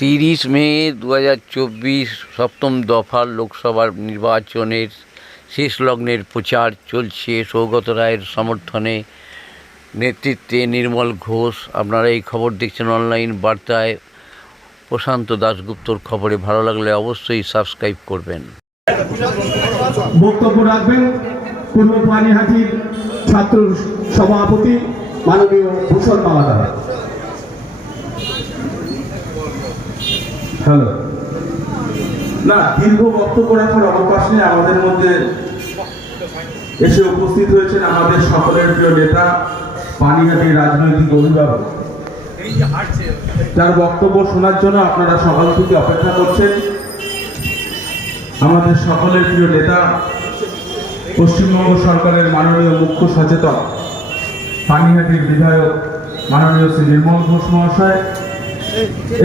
30 মে 2024 সপ্তম দফার লোকসভার নির্বাচনের শেষ লগ্নের প্রচার চলছে। সৌগত রায়ের সমর্থনে নেতৃত্বে নির্মল ঘোষ। আপনারা এই খবর দেখছেন অনলাইন বার্তায়। প্রশান্ত দাশগুপ্তর খবরে ভালো লাগলে অবশ্যই সাবস্ক্রাইব করবেন। বক্তব্য রাখবেন পূর্ব পানিহাটির ছাত্র সভাপতি মাননীয় ভূষণ মালাদা। হ্যালো, না দীর্ঘ বক্তব্য রাখার অবকাশ নেই। আমাদের মধ্যে এসে উপস্থিত হয়েছেন আমাদের সকলের প্রিয় নেতা, পানিহাটির রাজনৈতিক অভিভাবক। তার বক্তব্য শোনার জন্য আপনারা সকাল থেকে অপেক্ষা করছেন। আমাদের সকলের প্রিয় নেতা, পশ্চিমবঙ্গ সরকারের মাননীয় মুখ্য সচেতক, পানিহাটির বিধায়ক মাননীয় শ্রী নির্মল ঘোষ মহাশয়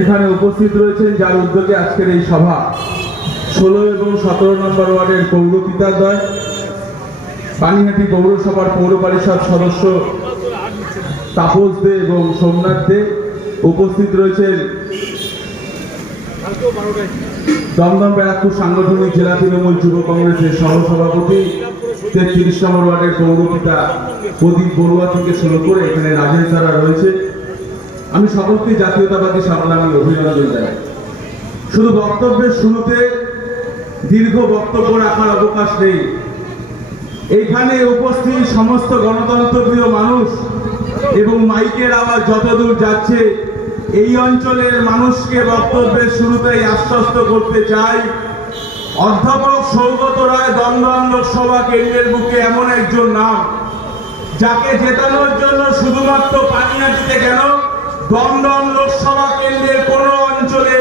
এখানে উপস্থিত রয়েছেন, যার উদ্যোগে আজকের এই সভা। 16 এবং 17 নম্বর ওয়ার্ডের পৌর পিতাদ্বয়, পানিহাটি পৌরসভার পৌর পরিষদ সদস্য তাপস দে এবং সোমনাথ দে উপস্থিত রয়েছেন। দমদম ব্যারাকপুর সাংগঠনিক জেলা তৃণমূল যুব কংগ্রেসের সহসভাপতি, 33 নম্বর ওয়ার্ডের পৌরপিতা প্রদীপ বড়ুয়া থেকে শুরু করে এখানে রাজেশ দ্বারা রয়েছে। আমি সকলকে জাতীয়তাবাদী সংগ্রামী অভিনন্দন জানাই। শুধু বক্তব্যের শুরুতে দীর্ঘ বক্তব্য রাখার অবকাশ নেই। এইখানে উপস্থিত সমস্ত গণতন্ত্রপ্রিয় মানুষ এবং মাইকের আওয়াজ যতদূর যাচ্ছে, এই অঞ্চলের মানুষকে বক্তব্যের শুরুতেই আশ্বস্ত করতে চাই, অধ্যাপক সৌগত রায় দমদম লোকসভা কেন্দ্রের বুকে এমন একজন নাম, যাকে জেতানোর জন্য শুধুমাত্র পানিহাটিতে কেন, দমদম লোকসভা কেন্দ্রের কোন অঞ্চলে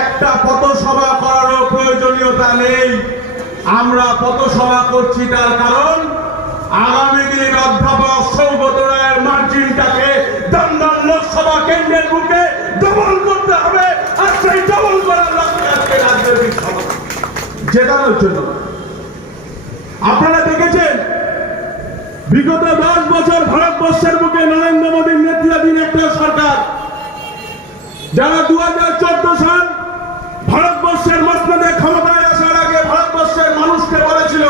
একটা পথসভা করারও প্রয়োজনীয়তা নেই। আমরা পথসভা করছি তার কারণ আগামী দিন অধ্যাপক সৌগত রায়ের মার্জিনটাকে দমদম লোকসভা কেন্দ্রের বুকে ডবল করতে হবে। আর সেই ডবল করার লক্ষ্যে আজকে রাজনৈতিক সভা জেতানোর জন্য। আপনারা দেখেছেন বিগত 10 বছর ভারতবর্ষের বুকে নরেন্দ্র মোদীর নেতৃত্বাধীন একটা সরকার, যারা 2014 সাল ভারতবর্ষের মসনদে ক্ষমতায় আসার আগে ভারতবর্ষের মানুষকে বলেছিল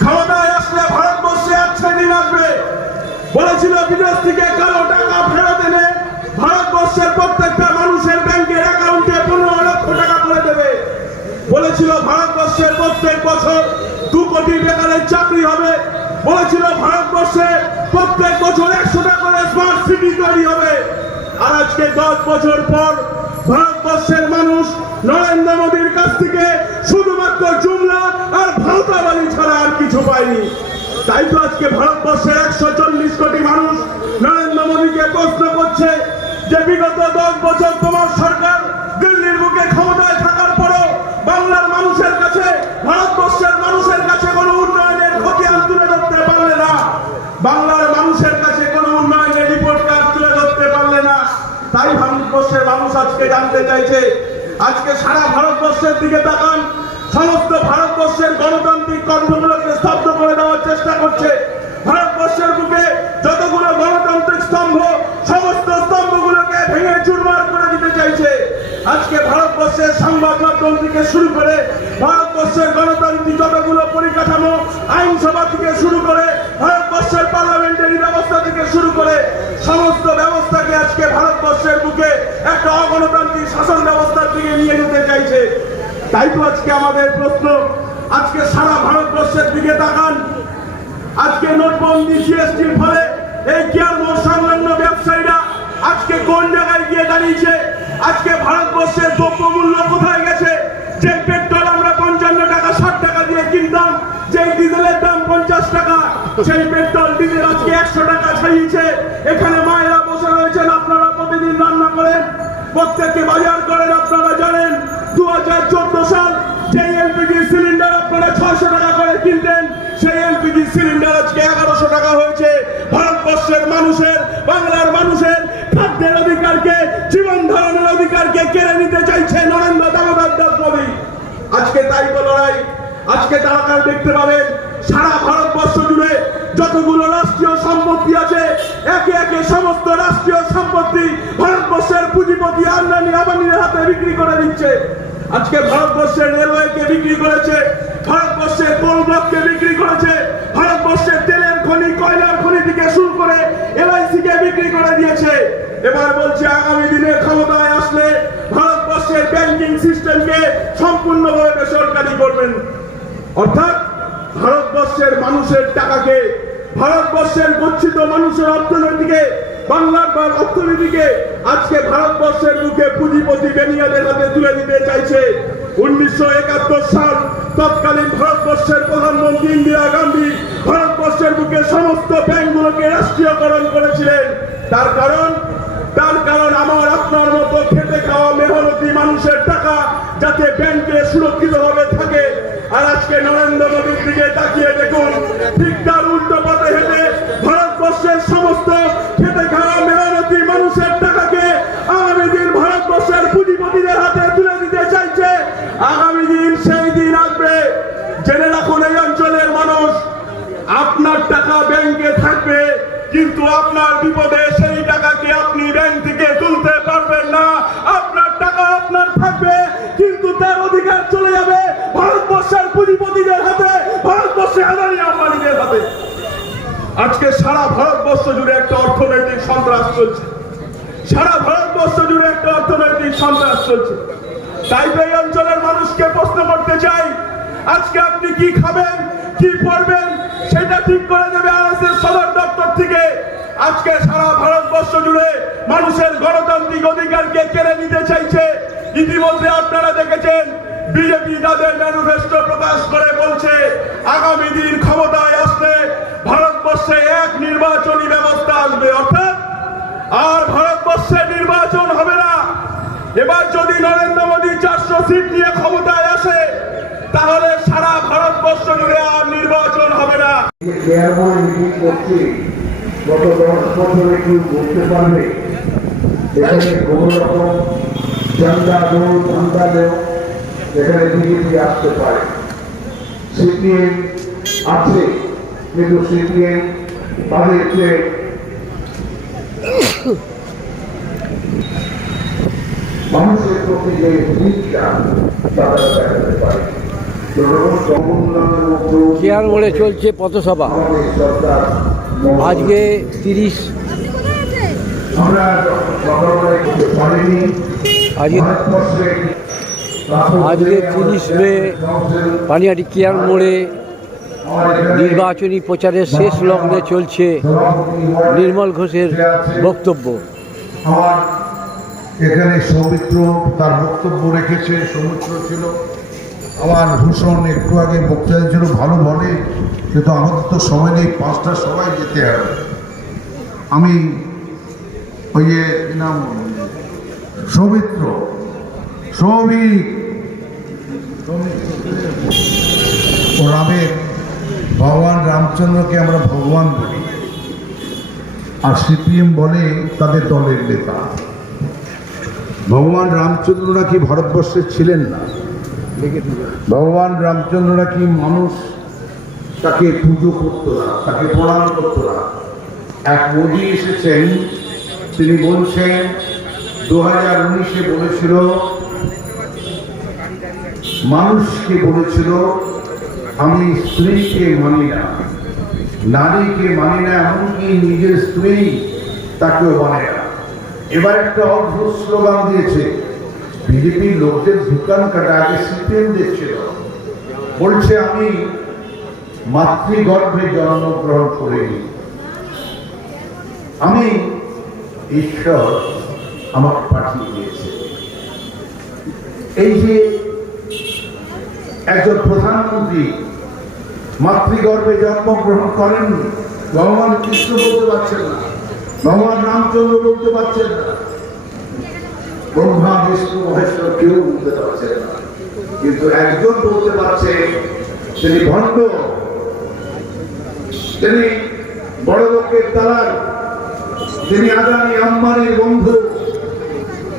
ক্ষমতায় আসলে ভারতবর্ষে 6 দিন আসবে, বলেছিল বিদেশ থেকে কালো টাকা ফেরত এনে ভারতবর্ষের প্রত্যেকটা মানুষের ব্যাংকের অ্যাকাউন্টে 15 লক্ষ টাকা করে দেবে, বলেছিল ভারতবর্ষের প্রত্যেক বছর 2 কোটি বেকারের চাকরি হবে, বলেছিল ভারতবর্ষে প্রত্যেক বছর 100টা করে স্মার্ট সিটি তৈরি হবে। আর আজকে 10 বছর পর ভারতবর্ষের মানুষ নরেন্দ্র মোদীর কাছ থেকে শুধুমাত্র জুমলা আর ভাওতাবাজি ছাড়া আর কিছু পায়নি। তাই তো আজকে ভারতবর্ষের 140 কোটি মানুষ নরেন্দ্র মোদীকে প্রশ্ন করছে যে বিগত 10 বছর তোমার সরকার দিল্লির বুকে ক্ষমতায় থাকার পরও বাংলার মানুষের কাছে, ভারতবর্ষের মানুষের কাছে কোনো উন্নয়নের খতিয়ান তুলে ধরতে পারলে না, বাংলার মানুষের কাছে কোনো উন্নয়নের রিপোর্ট কার্ড তুলে ধরতে পারলে না। তাই ভারতবর্ষের মানুষ আজকে জানতে চাইছে, আজকে সারা ভারতবর্ষের দিকে তাকান, সমস্ত ভারতবর্ষের গণতান্ত্রিক কর্মগুলোকে স্তব্ধ করে দেওয়ার চেষ্টা করছে। ভারতবর্ষের বুকে যতগুলো গণতান্ত্রিক স্তম্ভ, সমস্ত স্তম্ভগুলোকে ভেঙে চুরমার করে দিতে চাইছে। আজকে ভারতবর্ষের সংবাদ মাধ্যম থেকে শুরু করে ভারতবর্ষের গণতান্ত্রিক যতগুলো পরিকাঠামো, আইনসভা থেকে শুরু করে ভারতবর্ষের পার্লামেন্টারি ব্যবস্থা থেকে শুরু করে সমস্ত ব্যবস্থাকে আজকে ভারতবর্ষের বুকে একটা অগণতান্ত্রিক শাসন ব্যবস্থার দিকে নিয়ে যেতে চাইছে। তাই তো আজকে আমাদের প্রশ্ন, আজকে সারা ভারতবর্ষের দিকে তাকান, আজকে নোটবন্দি, জিএসটির ফলে এই কেয়ার মোড় সংলগ্ন ব্যবসায়ীরা আজকে কোন জায়গায় গিয়ে দাঁড়িয়েছে? আজকে ভারতবর্ষের দ্রব্যমূল্য কোথায় গেছে? যে পেট্রোল আমরা 55 টাকা 60 টাকা দিয়ে কিনতাম, যে ডিজেলের দাম 50 টাকা, সেই পেট্রোল ডিজেল আজকে 100 টাকা ছাড়িয়েছে। এখানে মায়েরা বসে রয়েছেন, আপনারা প্রতিদিন রান্না করেন, প্রত্যেককে বাজার করেন। আপনারা জানেন 2014 সাল যে এলপিজি সিলিন্ডার আপনারা 600 টাকা করে কিনতেন, সেই এলপিজি সিলিন্ডার আজকে 1100 টাকা হয়েছে। ভারতবর্ষের মানুষের, বাংলার মানুষের খাদ্যের অধিকারকে, জীবন ধারণের অধিকারকে কেড়ে নিতে চাইছে নরেন্দ্র দামোদর দাস মোদী। আজকে তাই তো লড়াই। আজকে তারা দেখতে পাবেন সারা ভারতবর্ষ জুড়ে যতগুলো রাষ্ট্রীয় সম্পত্তি আছে, একে একে সমস্ত রাষ্ট্রীয় সম্পত্তি ভারতবর্ষের পুঁজিপতি আম্বানি আম্বানির হাতে বিক্রি করে দিচ্ছে। আজকে ভারতবর্ষের রেলওয়েকে বিক্রি করেছে, ভারতবর্ষের কোল ব্লককে বিক্রি করেছে, ভারতবর্ষের তেলের খনি, কয়লার খনি থেকে শুরু করে LIC কে বিক্রি করে দিয়েছে। এবার বলছে আগামী দিনে ক্ষমতায় আসলে ভারতবর্ষের ব্যাংকিং সিস্টেমকে সম্পূর্ণভাবে বেসরকারি করবেন। অর্থাৎ ভারতবর্ষের মানুষের টাকাকে, ভারতবর্ষের গচ্ছিত মানুষের অর্থনীতিকে, বাংলার অর্থনীতিকে আজকে ভারতবর্ষের মুখে পুঁজিপতি বেনিয়াদের হাতে তুলে দিতে চাইছে। 1971 সাল তৎকালীন ভারতবর্ষের প্রধানমন্ত্রী ইন্দিরা গান্ধী ভারতবর্ষের মুখে সমস্ত ব্যাংকগুলোকে রাষ্ট্রীয়করণ করেছিলেন। তার কারণ আমার আপনার মতো খেটে খাওয়া মেহনতি মানুষের টাকা যাতে ব্যাংকে সুরক্ষিতভাবে থাকে। আর আজকে নরেন্দ্র মোদীর দিকে তাকিয়ে দেখুন, ঠিক তার উল্টো পথে হেঁটে ভারতবর্ষের সমস্ত খেটে খাওয়া মেহনতি মানুষের টাকাকে আগামী দিন ভারতবর্ষের পুঁজিপতিদের হাতে তুলে দিতে চাইছে। আগামী দিন সেই দিন আসবে, জেনে রাখুন এই অঞ্চলের মানুষ, আপনার টাকা ব্যাংকে থাকবে, কিন্তু আপনার বিপদে সেই টাকাকে আপনি ব্যাংক থেকে তুলতে পারবেন না। আপনার টাকা আপনার থাকবে, কিন্তু তার অধিকার চলে যাবে ভারতবর্ষের পুঁজিপতিদের হাতে, ভারতবর্ষের আদানি আম্বানিদের হাতে। আজকে সারা ভারতবর্ষ জুড়ে একটা অর্থনৈতিক সন্ত্রাস চলছে, সারা ভারতবর্ষ জুড়ে একটা অর্থনৈতিক সন্ত্রাস চলছে। তাই তো এই অঞ্চলের মানুষকে প্রশ্ন করতে চাই, আজকে আপনি কি খাবেন, কি পড়বেন, সেটা ঠিক করে দেবে RSS সদর দপ্তর থেকে। আজকে সারা ভারতবর্ষ জুড়ে মানুষের গণতান্ত্রিক অধিকারকে কেড়ে নিতে চাইছে। ইতিমধ্যে আপনারা দেখেছেন বিজেপি তাদের ম্যানিফেস্টো প্রকাশ করে বলছে আগামী দিন ক্ষমতায় আসলে ভারতবর্ষে এক নির্বাচনী ব্যবস্থা আসবে, অর্থাৎ আর ভারতবর্ষে নির্বাচন হবে না। এবার যদি নরেন্দ্র মোদী 400 সিট নিয়ে ক্ষমতায় আসে, তাহলে সারা ভারতবর্ষ জুড়ে আর নির্বাচন হবে না। গত 10 বছরে কেউ বলতে পারবে এখানে কোন রকম চান্দা দৌড় ধান্দা দেও এখানে বিজেপি আসতে পারে? সিপিএম আছে, কিন্তু সিপিএম তাদেরকে মানুষের প্রতি যে ভিড়টা তারা দেখাতে পারে। চেয়ার মোড়ে চলছে পথসভা। আজকে 30 মে পানিহাটি কেয়ার মোড়ে নির্বাচনী প্রচারের শেষ লগ্নে চলছে নির্মল ঘোষের বক্তব্য। আমার এখানে সৌমিত্র তার বক্তব্য রেখেছে, সৌমিত্র ছিল আমার ভূষণ একটু আগে বক্তব্য ছিল, ভালো বলে, কিন্তু আমাদের তো সময় নেই, 5টার সময় যেতে হবে। আমি ওই যে নাম সৌমিত্র, সৌমিক ও রামের ভগবান রামচন্দ্রকে আমরা ভগবান বলি, আর সিপিএম বলে তাদের দলের নেতা। ভগবান রামচন্দ্র নাকি ভারতবর্ষে ছিলেন না, ভগবান রামচন্দ্র নাকি মানুষ তাকে পুজো করতো না, তাকে প্রণাম করতো না। এক মোদী এসেছেন, তিনি বলছেন 2019-এ বলেছিল, মানুষকে বলেছিল আমি স্ত্রীকে মানি না, নারীকে মানি না, এমনকি নিজের স্ত্রী তাকেও মানে না। এবার একটা অদ্ভুত স্লোগান দিয়েছে, বিজেপির লোকদের দোকান কাটা, আগে সিপিএম দিচ্ছিল, বলছে আমি মাতৃগর্ভে জন্মগ্রহণ করিনি, আমি ঈশ্বর আমাকে পাঠিয়ে দিয়েছে। এই যে একজন প্রধানমন্ত্রী মাতৃগর্ভে জন্মগ্রহণ করেননি, ভগবান কৃষ্ণ বলতে পারছেন না, ভগবান রামচন্দ্র বলতে পারছেন না, ব্রহ্মা বিষ্ণু মহেশ্বর কেউ বলতে পারছেন না, কিন্তু একজন বলতে পারছে, তিনি ভণ্ড, তিনি বড় লোকের দালাল, তিনি আদানি আম্বানির বন্ধু,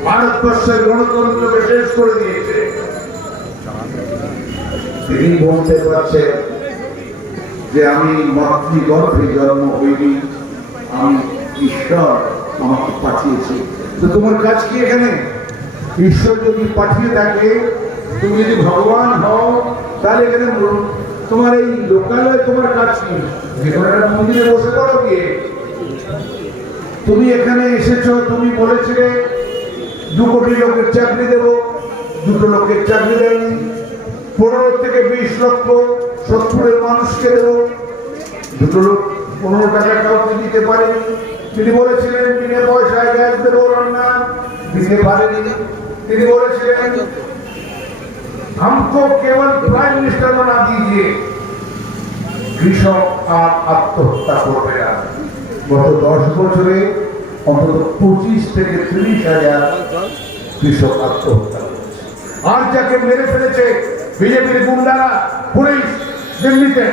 ভারতবর্ষের গণতন্ত্রকে শেষ করে দিয়েছে। তিনি বলতে পারছেন যে আমি মাতৃগর্ভে জন্ম হইনি, আমি ঈশ্বর আমাকে পাঠিয়েছে। তো তোমার কাজ কি এখানে? ঈশ্বর যদি পাঠিয়ে থাকে, তুমি যদি ভগবান হও, তাহলে এখানে তোমার এই লোকালয়ে তোমার কাজ কি? এখানে মন্দিরে বসে পড়ো গিয়ে। তুমি এখানে এসেছো, তুমি বলেছিলে 2 কোটি লোকের চাকরি দেব, 2টো লোকের চাকরি দেয়নি। 15 থেকে 20 লক্ষ 70 মানুষকে দেব, 2টো লোক 15 টাকা কাউকে দিতে পারেনি। তিনি বলেছিলেন বিনা পয়সায় গ্যাস দেবো, রান্না দিতে পারেনি। তিনি বলেছিলেন हमको केवल प्राइम मिनिस्टर बना दीजिए, কৃষক আর আত্মহত্যা করবে না। গত 10 বছরে অন্তত 25 থেকে 30,000 কৃষক আত্মহত্যা করেছে। আর যাকে মেরে ফেলেছে বিজেপির গুন্ডারা, পুলিশ দিল্লিতে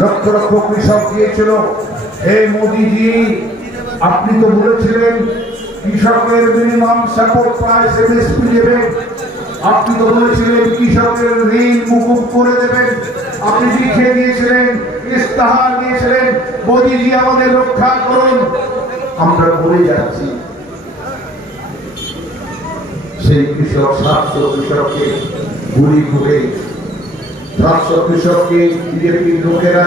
লক্ষ লক্ষ কৃষক দিয়েছিল। এই মোদিজি, আপনি তো বলেছিলেন কৃষকের মিনিমাম সাপোর্ট প্রাইস এমএসপি দেবেন, আপনি তো বলেছিলেন কৃষকের ঋণ মুকুব করে দেবেন, আপনি লিখে দিয়েছিলেন, ইস্তাহার দিয়েছিলেন, মোদিজি আমাদের রক্ষা করুন। আমরা বলে যাচ্ছি সেই কৃষক 700 কৃষককে গুলি করে, 700 কৃষককে বিজেপির লোকেরা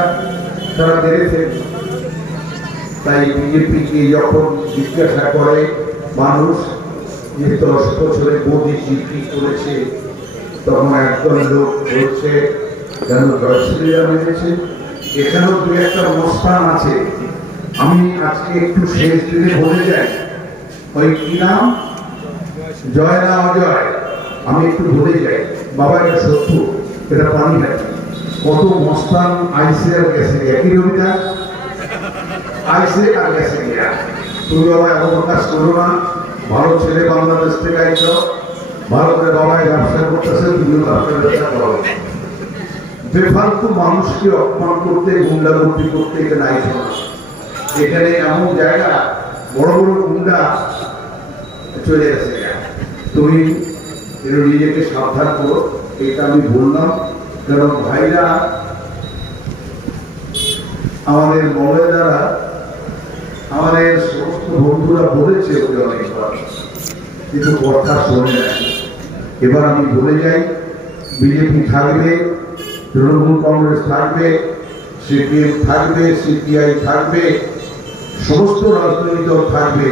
তারা মেরেছে। তাই বিজেপিকে যখন জিজ্ঞাসা করে মানুষ যে 10 বছরে মোদিজি কি করেছে, তখন একদল লোক বলছে যেন জয়শ্রীরা মেরেছে। এখানেও 2-1টা মস্তান আছে। আমি আজকে একটু শেষ দিনে বলে যাই, ওই কি নাম, জয় না অজয়, আমি একটু বলে যাই। বাবা এটা সত্য, এটা পানি হাঁটি। কত মস্তান আইসে আর গেছে, একই রবিটা আইসে আর গেছে গিয়া। তুমি বাবা এমন কাজ করো না, ভালো ছেলে বাংলাদেশ থেকে আইছো, ভারতের বাবাই ব্যবসা করতেছে, তুমিও ব্যবসা করো। বেফালতু মানুষকে অপমান করতে, গুন্ডাগর্দি করতে এখানে আইছো না। এখানে এমন জায়গা, বড় বড় গুন্ডা চলে গেছে। তুমি নিজেকে সাবধান করো, এটা আমি বললাম। কারণ ভাইরা আমাদের মহিলারা, আমাদের সমস্ত বন্ধুরা বলেছে ওকে অনেকবার, কিন্তু কথা শোনে না। এবার আমি বলে যাই, বিজেপি থাকবে, তৃণমূল কংগ্রেস থাকবে, সিপিএম থাকবে, সিপিআই থাকবে, সমস্ত রাজনৈতিক দল থাকবে,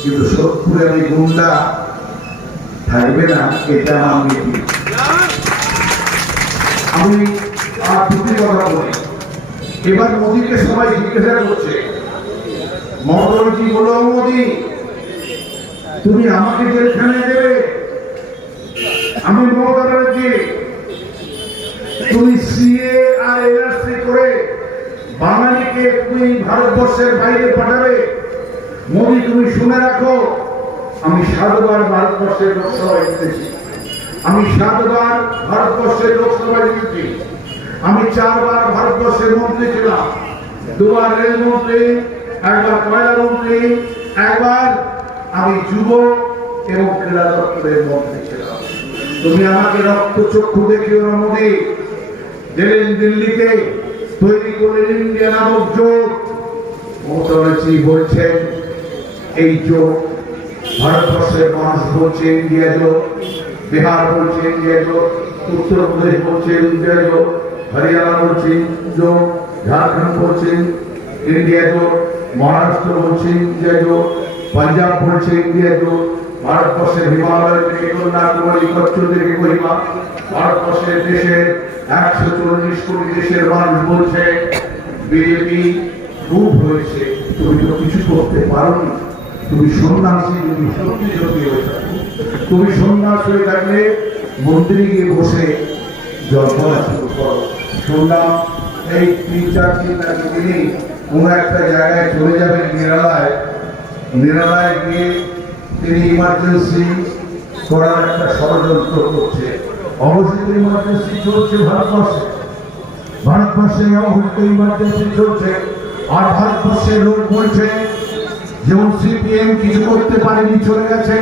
কিন্তু সোদপুরের এই গুন্ডা থাকবে না, এটা আমি আর 2টি কথা বলি। এবার মোদীকে সবাই জিজ্ঞাসা করছে, মমতাজি বলো, মোদী তুমি আমাকে জেলখানায় দেবে? আমি মমতা ব্যানার্জি, তুমি সিএ আর এনআরসি করে বাঙালিকে তুমি ভারতবর্ষের বাইরে পাঠাবে? মোদী তুমি শুনে রাখো, আমি 7 বার ভারতবর্ষের লোকসভায় জিতেছি, আমি 7 বার ভারতবর্ষের লোকসভায় জিতেছি, আমি 4 বার ভারতবর্ষের মন্ত্রী ছিলাম, 2 বার রেলমন্ত্রী, 1 বার কয়লা মন্ত্রী, 1 বার আমি যুব এবং ক্রীড়া দপ্তরের মন্ত্রী ছিলাম। তুমি আমাকে রক্তচক্ষু দেখিও না মোদী। দিল্লিতে তৈরি করলেন ইন্ডিয়া নামক জোট। মমতা ব্যানার্জি বলছেন এই জোট, ভারতবর্ষের মানুষ বলছে ইন্ডিয়া জোট, বিহার বলছে ইন্ডিয়া জোট, উত্তরপ্রদেশ বলছে ইন্ডিয়া জোট, হরিয়ানা বলছে জোট, ঝাড়খণ্ড বলছে ইন্ডিয়া জোট, মহারাষ্ট্র বলছে ইন্ডিয়া জোট, পাঞ্জাব বলছে ইন্ডিয়া জোট, ভারতবর্ষের হিমালয় থেকে কন্যাকুমারী কচ্ছ থেকে গরিমা, ভারতবর্ষের দেশের 140 কোটি দেশের মানুষ বলছে বিজেপি খুব হয়েছে। তুমি তো কিছু করতে পারোনি, তুমি সন্ন্যাসী, তুমি সত্যি সত্যি হয়ে থাকো। তুমি সন্ন্যাস হয়ে থাকলে মন্দিরে গিয়ে বসে জল্পনা শুরু করো। শুনলাম এই 3-4 দিন আগে তিনি কোনো একটা জায়গায় চলে যাবেন, নিরালায় গিয়ে তিনি ইমার্জেন্সি করার একটা ষড়যন্ত্র করছে। অবশ্যই ইমার্জেন্সি চলছে ভারতবর্ষে অবশ্যই ইমার্জেন্সি চলছে। আর ভারতবর্ষের লোক বলছে যেমন সিপিএম কিছু করতে পারেনি, চলে গেছে,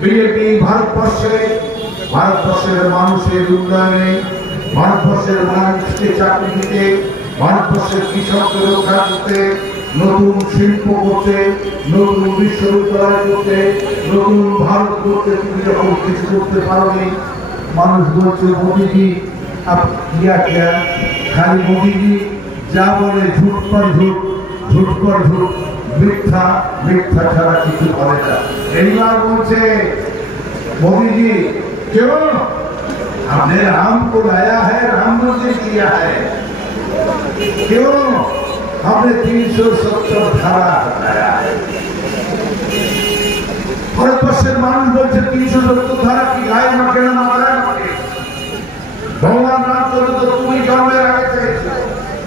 বিজেপি ভারতবর্ষের মানুষের উন্নয়নে ভারতবর্ষের মানুষকে চাকরি দিতে, ভারতবর্ষের কৃষককে রক্ষা করতে, নতুন শিল্প করতে, নতুন বিশ্ববিদ্যালয় করতে, নতুন ভারত করতে তুমি যখন কিছু করতে পারোনি, মানুষ বলছে মোদীজি কিয়া কিয়া, খালি মোদীজি যা বলে ঝুট পর ঝুট, ঝুট পর ঝুট, মিথ্যা মিথ্যা ছাড়া কিছু বলে না। এইবার বলছে मोदी जी क्यों हमने राम को लाया है, राम मंदिर किया है, क्यों हमने 370 धारा हटाया है। ভারতবর্ষের মানুষ বলছে 370 ধারা কি গায়ে মাখে না মাথায় মাখে। ভগবান রামচন্দ্র তো তুমি জন্মের আগে থেকে ছিল,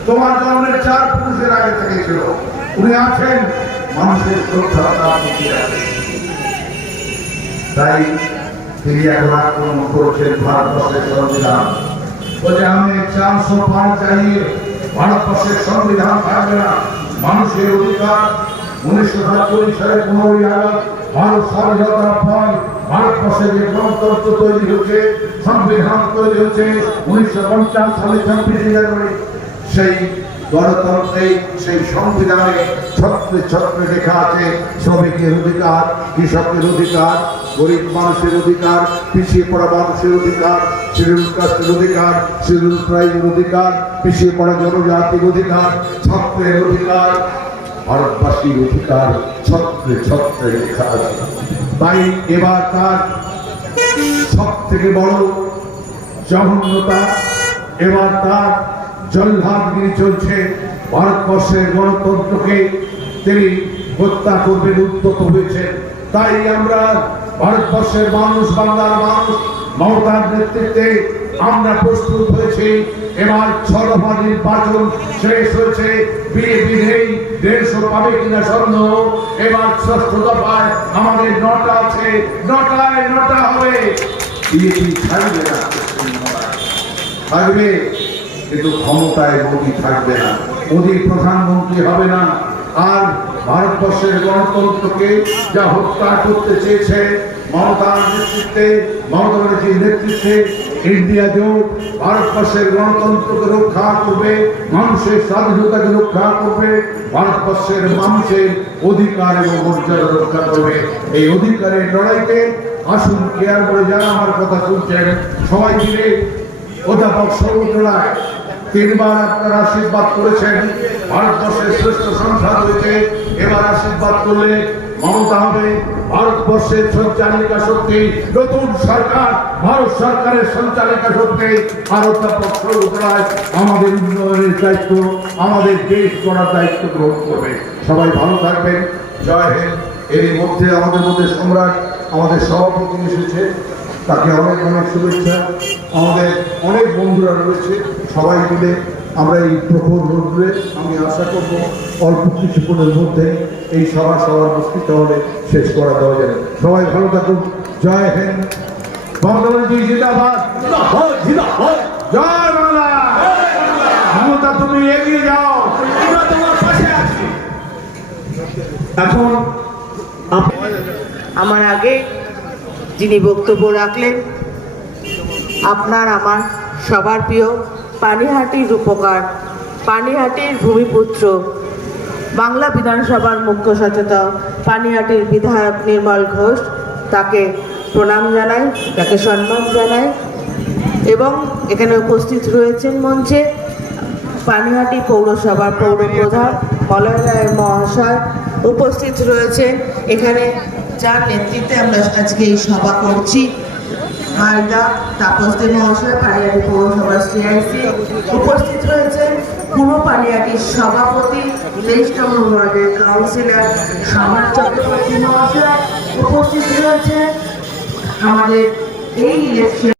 তোমার জন্মের 4 পুরুষের আগে থেকে ছিল, উনি আছেন মানুষের শ্রদ্ধা তাই তিনি এখন আক্রমণ করেছেন ভারতবর্ষের সংবিধান। বলছে আমি 400 পার চাইয়ে ভারতবর্ষের সংবিধান থাকবে না, মানুষের অধিকার। 1947 সালে 15ই আগস্ট ভারত স্বাধীনতার পর ভারতবর্ষে যে গণতন্ত্র তৈরি হচ্ছে, সংবিধান তৈরি হচ্ছে 1950 সালে 26 জানুয়ারি, সেই গণতন্ত্রে সেই সংবিধানে ছত্রে ছত্রে লেখা আছে শ্রমিকের অধিকার, কৃষকের অধিকার, গরিব মানুষের অধিকার, পিছিয়ে পড়া মানুষের অধিকার, শিডিউল কাস্টের অধিকার, শিডিউল ট্রাইবের অধিকার, পিছিয়ে পড়া জনজাতির অধিকার, ছাত্রের অধিকার, ভারতবাসীর অধিকার ছত্রে ছত্রে লেখা আছে। তাই এবার তার সব থেকে বড় জঘন্যতা, এবার তার জল্লাদগিরি চলছে। ভারতবর্ষের গণতন্ত্রকে তিনি হত্যা করবেন উদ্যত হয়েছে। তাই আমরা ভারতবর্ষের মানুষ, বাংলার মানুষ মমতার নেতৃত্বে আমরা প্রস্তুত হয়েছি। এবার 6 দফা নির্বাচন শেষ হয়েছে, বিএপি নেই, 150 পাবে কিনা সন্দেহ। এবার 6ষ্ঠ দফায় আমাদের 9টা আছে, 9টায় 9টা হবে। বিএপি ছাড়বে না, থাকবে কিন্তু ক্ষমতায় মোদী থাকবে না, মোদী প্রধানমন্ত্রী হবে না। আর ভারতবর্ষের গণতন্ত্রকে যা হত্যা করতে চেয়েছে মমতার নেতৃত্বে, মমতা ব্যানার্জির নেতৃত্বে ইন্ডিয়া জোট ভারতবর্ষের গণতন্ত্রকে রক্ষা করবে, মানুষের স্বাধীনতাকে রক্ষা করবে, ভারতবর্ষের মানুষের অধিকার এবং মর্যাদা রক্ষা করবে। এই অধিকারের লড়াইতে আসুন কেয়ার করে যারা আমার কথা শুনছেন সবাই মিলে অধ্যাপক সৌগত রায় 3 বার আপনারা আশীর্বাদ করেছেন, ভারতবর্ষের শ্রেষ্ঠ সংসদ হয়েছে। এবার আশীর্বাদ করলে মমতা হবে ভারতবর্ষের সঞ্চালিকা শক্তি, নতুন সরকার ভারত সরকারের সঞ্চালিকা শক্তি। আর অধ্যাপক সৌগত রায় আমাদের উন্নয়নের দায়িত্ব, আমাদের দেশ গড়ার দায়িত্ব গ্রহণ করবে। সবাই ভালো থাকবেন, জয় হিন্দ। এরই মধ্যে আমাদের মধ্যে সম্রাট আমাদের সভাপতি এসেছে, তাকে অনেক অনেক শুভেচ্ছা। আমাদের অনেক বন্ধুরা রয়েছে, সবাই মিলে আমরা এই প্রখর রোদ্রে আমি আশা করব অল্প কিছুক্ষণের মধ্যে এই সবার বস্তিত হলে শেষ করা দেওয়া যাবে। সবাই ভালো থাকুন, জয় হিন্দ। বঙ্গবন্ধু জিন্দাবাদ, জয় বাংলা। মমতা তুমি এগিয়ে যাও, আমরা তোমার পাশে আছি। এখন আমার আগে যিনি বক্তব্য রাখলেন, আপনার আমার সবার প্রিয় পানিহাটির রূপকার, পানিহাটির ভূমিপুত্র, বাংলা বিধানসভার মুখ্য সচেতক, পানিহাটির বিধায়ক নির্মল ঘোষ, তাকে প্রণাম জানাই, তাকে সম্মান জানাই। এবং এখানে উপস্থিত রয়েছেন মঞ্চে পানিহাটি পৌরসভার পৌরপ্রধান মলয় রায় মহাশয়, উপস্থিত রয়েছেন এখানে যার নেতৃত্বে আমরা আজকে এই সভা করছি মালদা তাপস দে মহাশয়, পানিহাটি পৌরসভার সিআইসি, উপস্থিত রয়েছেন পূর্ব পানিহাটির সভাপতি, 23 নম্বর ওয়ার্ডের কাউন্সিলর সমাজ চক্রবর্তী মহাশয়, উপস্থিত রয়েছে আমাদের এই ইলেকশন